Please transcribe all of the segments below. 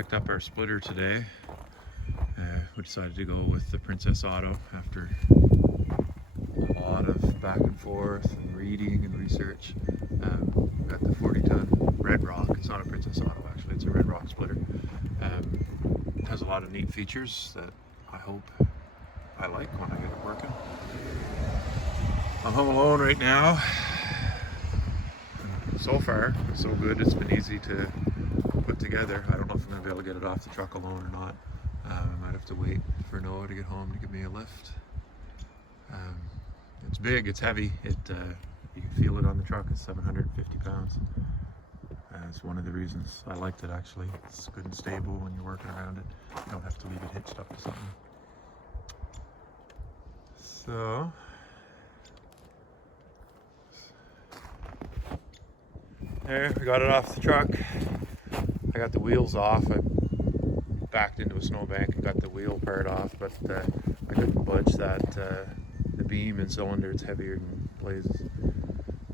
picked up our splitter today. We decided to go with the Princess Auto after a lot of back and forth and reading and research. We got the 40-ton Red Rock. It's not a Princess Auto actually, it's a Red Rock splitter. It has a lot of neat features that I hope I like when I get it working. I'm home alone right now. And so far, so good. It's been easy to put together. I don't know if I'm going to be able to get it off the truck alone or not. I might have to wait for Noah to get home to give me a lift. It's big, it's heavy. You can feel it on the truck. It's 750 pounds. It's one of the reasons I liked it actually. It's good and stable when you're working around it. You don't have to leave it hitched up to something. So, there, we got it off the truck. I got the wheels off. I backed into a snowbank and got the wheel part off, but I couldn't budge that the beam and cylinder. It's heavier than blazes.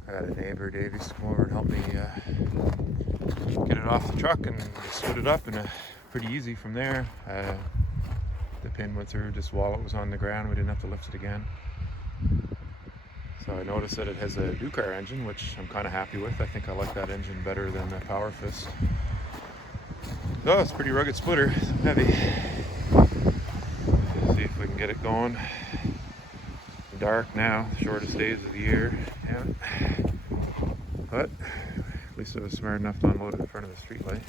I got a neighbor, Davies, to come over and help me get it off the truck, and stood it up, and pretty easy from there. The pin went through just while it was on the ground. We didn't have to lift it again. So I noticed that it has a Ducar engine, which I'm kind of happy with. I think I like that engine better than the Power Fist. Oh, it's a pretty rugged splitter, it's heavy. See if we can get it going. Dark now, the shortest days of the year. Yeah. But at least I was smart enough to unload it in front of the street light.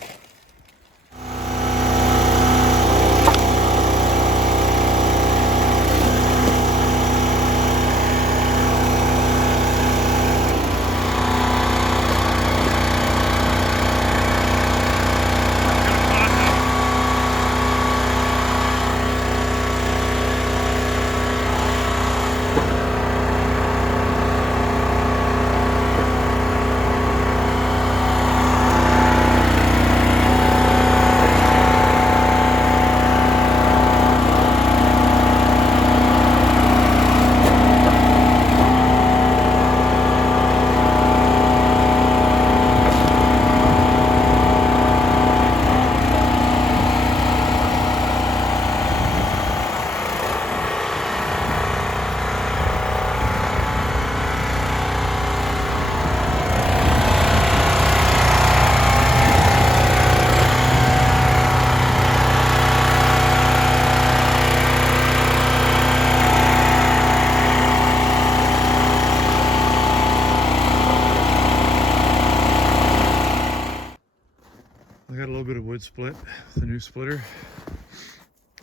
I got a little bit of wood split with the new splitter.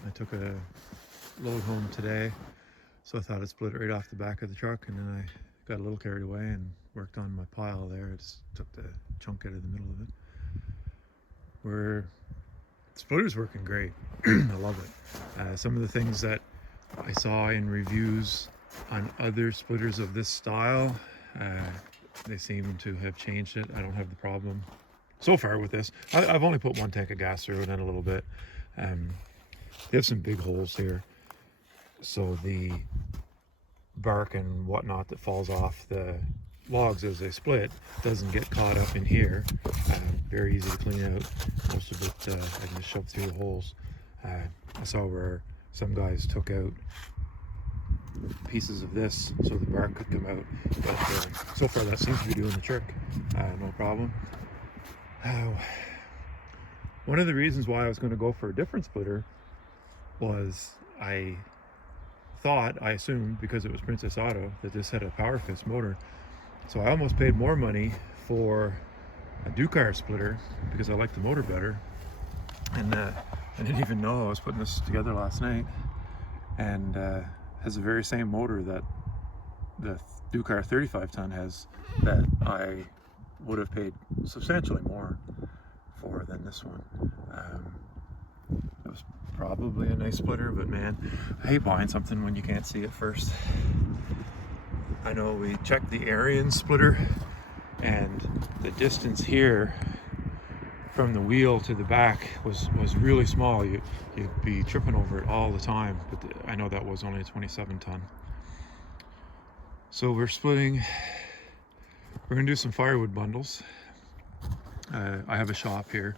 I took a load home today, so I thought I'd split it right off the back of the truck, and then I got a little carried away and worked on my pile there. I just took the chunk out of the middle of it. The splitter's working great. I love it. Some of the things that I saw in reviews on other splitters of this style, they seem to have changed it. I don't have the problem so far with this. I've only put one tank of gas through it in a little bit. They have some big holes here, so the bark and whatnot that falls off the logs as they split doesn't get caught up in here. Very easy to clean out. Most of it I can just shove through the holes. I saw where some guys took out pieces of this so the bark could come out, but so far that seems to be doing the trick. No problem. One of the reasons why I was going to go for a different splitter was I assumed, because it was Princess Auto, that this had a Power Fist motor. So I almost paid more money for a Ducar splitter because I like the motor better. And I didn't even know I was putting this together last night. And has the very same motor that the Ducar 35-ton has, that I would have paid substantially more for than this one. It was probably a nice splitter, but man, I hate buying something when you can't see it first. I know we checked the Arian splitter, and the distance here from the wheel to the back was really small. You'd be tripping over it all the time, but I know that was only a 27-ton. So we're splitting. We're gonna do some firewood bundles. I have a shop here.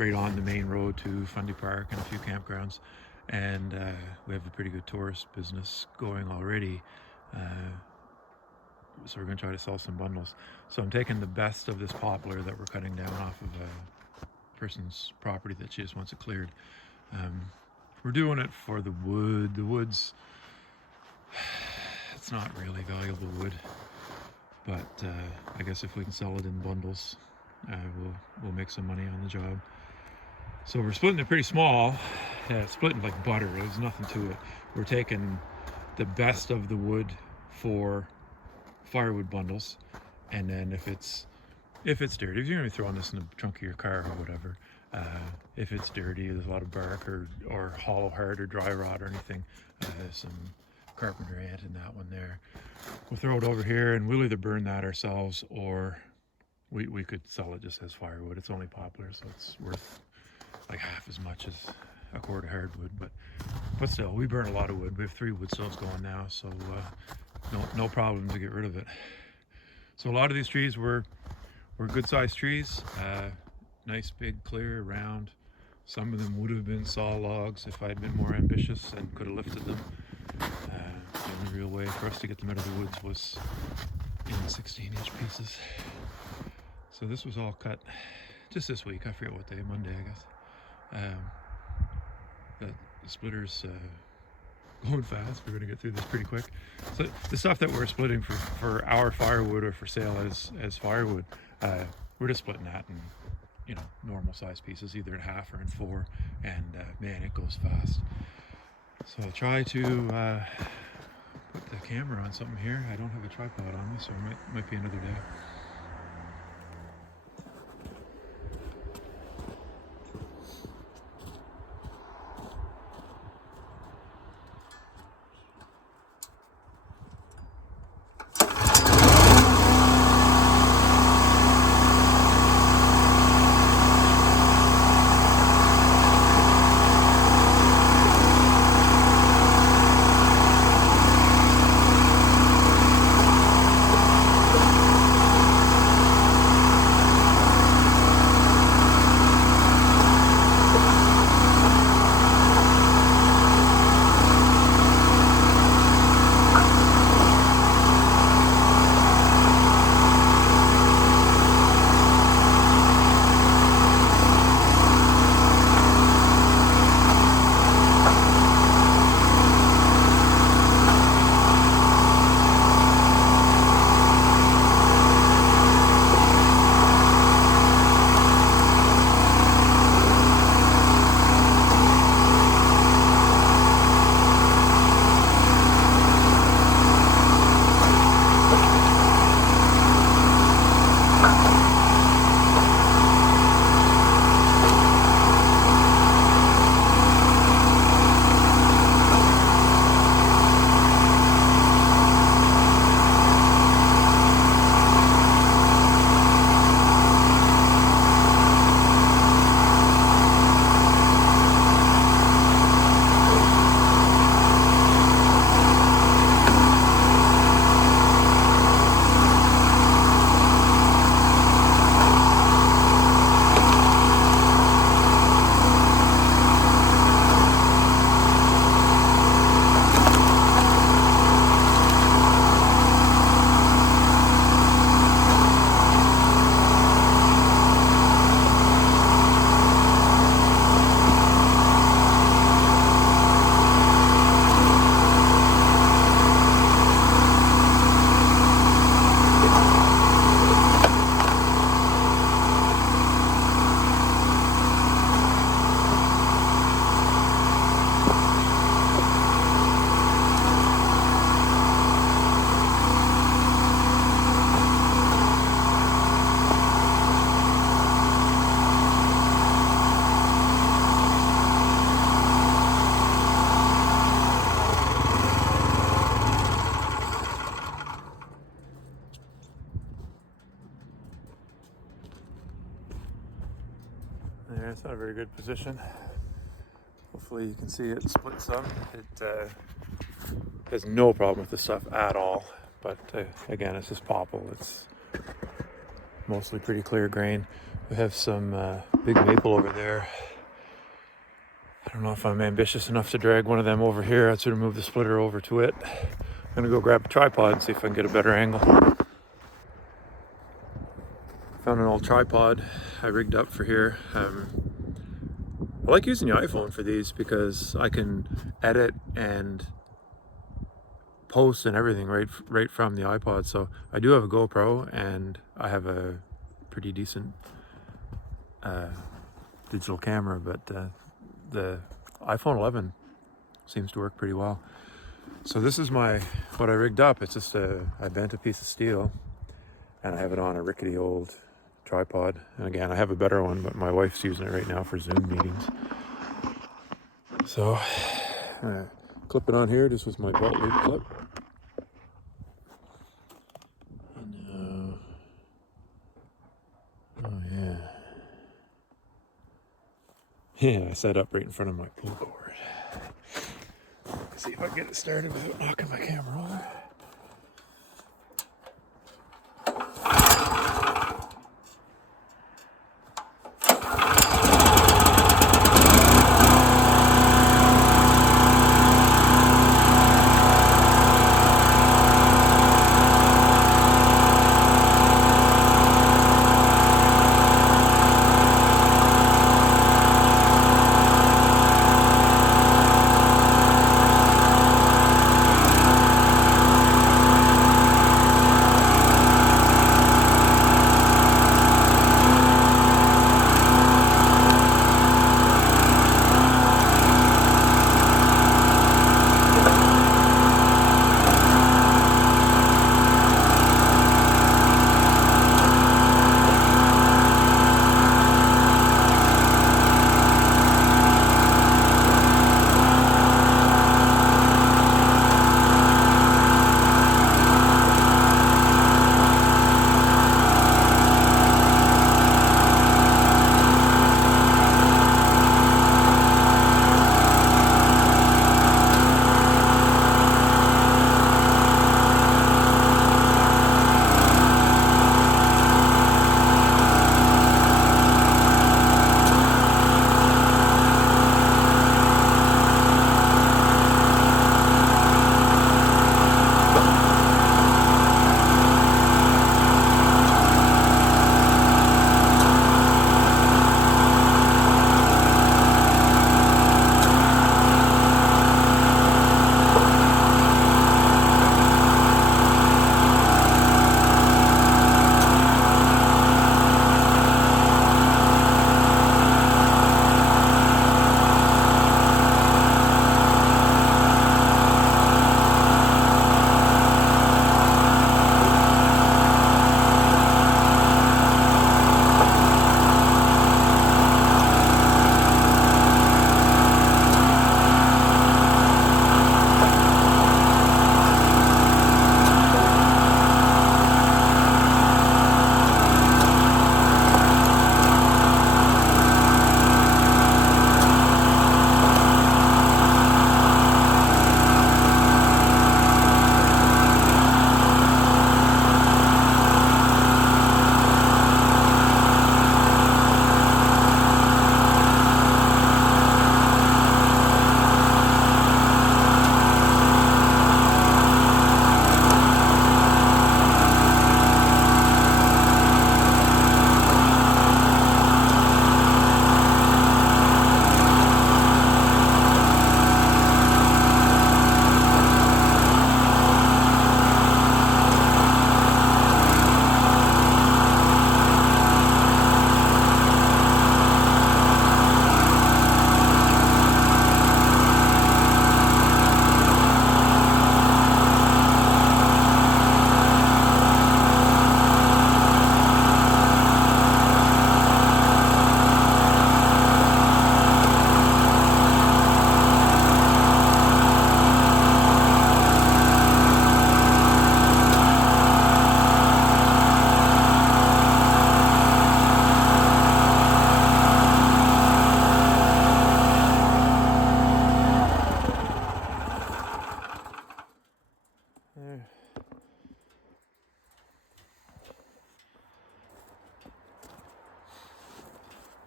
right on the main road to Fundy Park and a few campgrounds, and we have a pretty good tourist business going already. So we're going to try to sell some bundles. So I'm taking the best of this poplar that we're cutting down off of a person's property that she just wants it cleared. We're doing it for the wood. The wood's, it's not really valuable wood, but I guess if we can sell it in bundles, we'll make some money on the job. So we're splitting it pretty small. Splitting like butter. There's nothing to it. We're taking the best of the wood for firewood bundles, and then if it's dirty, if you're going to be throwing this in the trunk of your car or whatever, if it's dirty, there's a lot of bark or hollow heart or dry rot or anything, there's some carpenter ant in that one there. We'll throw it over here, and we'll either burn that ourselves, or we could sell it just as firewood. It's only poplar, so it's worth like half as much as a quart of hardwood, but still, we burn a lot of wood. We have 3 wood stoves going now, so no problem to get rid of it. So a lot of these trees were good sized trees, nice, big, clear, round. Some of them would have been saw logs if I had been more ambitious and could have lifted them. The only real way for us to get them out of the woods was in 16-inch pieces. So this was all cut just this week. I forget what day, Monday, I guess. The splitter's going fast. We're going to get through this pretty quick. So the stuff that we're splitting for our firewood or for sale as firewood, we're just splitting that in, you know, normal size pieces, either in half or in 4, and man, it goes fast. So I'll try to put the camera on something here. I don't have a tripod on me, so it might be another day. There, it's not a very good position. Hopefully you can see it split some. It has no problem with this stuff at all, but again, it's just popple. It's mostly pretty clear grain. We have some big maple over there. I don't know if I'm ambitious enough to drag one of them over here. I'd sort of move the splitter over to it. I'm gonna go grab a tripod and see if I can get a better angle. Found an old tripod I rigged up for here. I like using the iPhone for these because I can edit and post and everything right from the iPod. So I do have a GoPro and I have a pretty decent digital camera, but the iPhone 11 seems to work pretty well. So this is what I rigged up. It's just I bent a piece of steel and I have it on a rickety old tripod. And again, I have a better one, but my wife's using it right now for Zoom meetings. So I'm gonna clip it on here just with my belt loop clip. And, oh yeah. Yeah, I set up right in front of my pull cord. Let's see if I can get it started without knocking my camera over.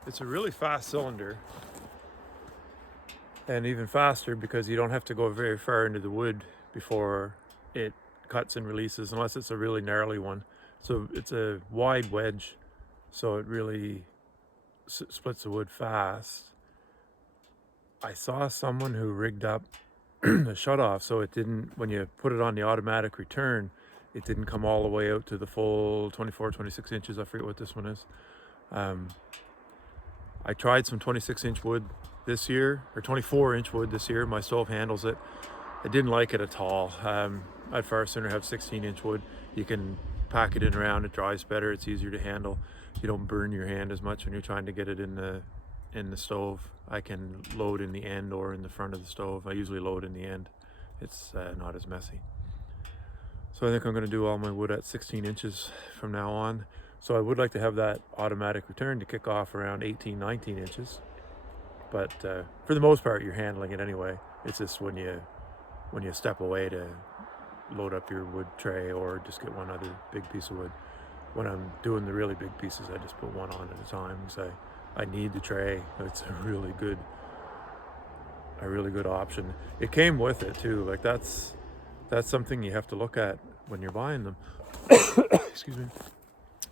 It's a really fast cylinder, and even faster because you don't have to go very far into the wood before it cuts and releases, unless it's a really gnarly one. So it's a wide wedge, so it really splits the wood fast. I saw someone who rigged up the shutoff so it didn't, when you put it on the automatic return, it didn't come all the way out to the full 24, 26 inches. I forget what this one is. I tried some 26-inch wood this year, or 24-inch wood this year. My stove handles it. I didn't like it at all. I'd far sooner have 16-inch wood. You can pack it in around, it dries better, it's easier to handle. You don't burn your hand as much when you're trying to get it in the stove. I can load in the end or in the front of the stove. I usually load in the end. It's not as messy. So I think I'm going to do all my wood at 16 inches from now on. So I would like to have that automatic return to kick off around 18, 19 inches. But for the most part, you're handling it anyway. It's just when you step away to load up your wood tray or just get one other big piece of wood. When I'm doing the really big pieces, I just put one on at a time because I need the tray. It's a really good option. It came with it too. Like that's something you have to look at when you're buying them. Excuse me.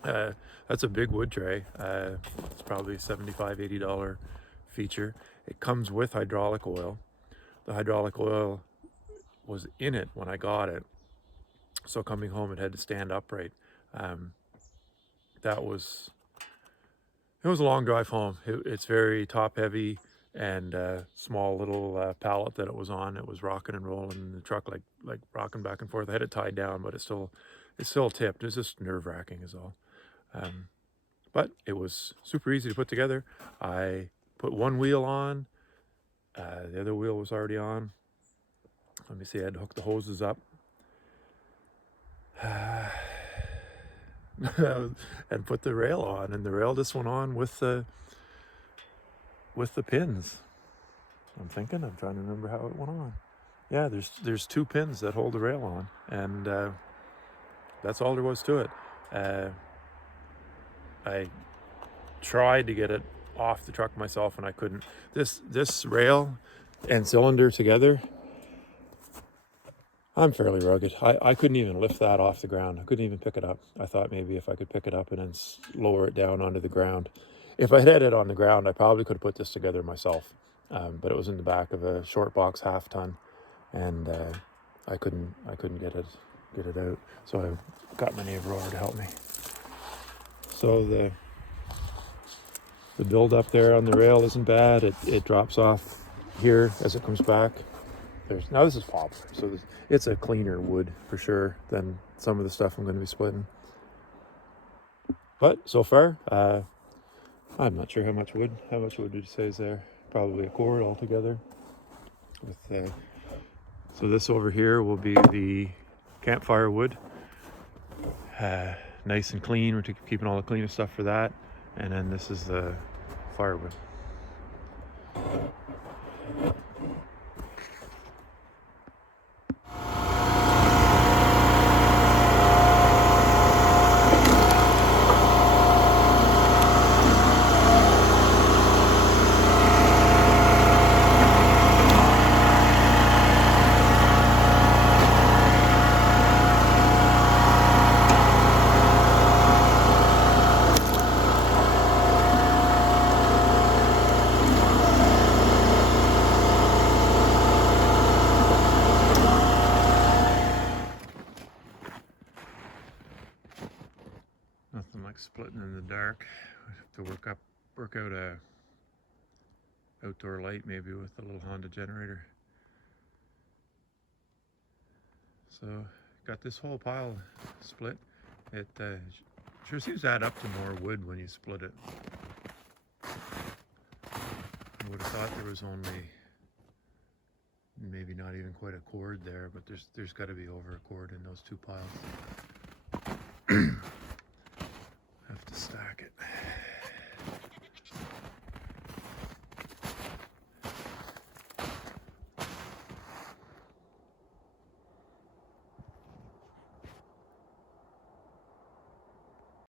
That's a big wood tray. It's probably $75, $80 feature. It comes with hydraulic oil. The hydraulic oil was in it when I got it, so coming home it had to stand upright. It was a long drive home. It's very top heavy, and small little pallet that it was on. It was rocking and rolling in the truck, like rocking back and forth. I had it tied down, but it's still tipped. It's just nerve-wracking is all. But it was super easy to put together. I put one wheel on, the other wheel was already on. Let me see, I had to hook the hoses up and put the rail on, and the rail just went on with the pins. I'm trying to remember how it went on. Yeah, there's 2 pins that hold the rail on, and that's all there was to it. I tried to get it off the truck myself, and I couldn't. This rail and cylinder together, I'm fairly rugged. I couldn't even lift that off the ground. I couldn't even pick it up. I thought maybe if I could pick it up and then lower it down onto the ground. If I had it on the ground, I probably could have put this together myself. But it was in the back of a short box 1/2 ton, and I couldn't get it out. So I got my neighbor over to help me. So the build up there on the rail isn't bad. It drops off here as it comes back. Now this is poplar, so it's a cleaner wood for sure than some of the stuff I'm going to be splitting. But so far, I'm not sure how much wood did you say is there? Probably a cord altogether. So this over here will be the campfire wood. Nice and clean. We're keeping all the cleanest stuff for that. And then this is the firewood. Nothing like splitting in the dark. We have to work out a outdoor light maybe with a little Honda generator. So got this whole pile split. It sure seems to add up to more wood when you split it. I would have thought there was only maybe not even quite a cord there, but there's got to be over a cord in those 2 piles.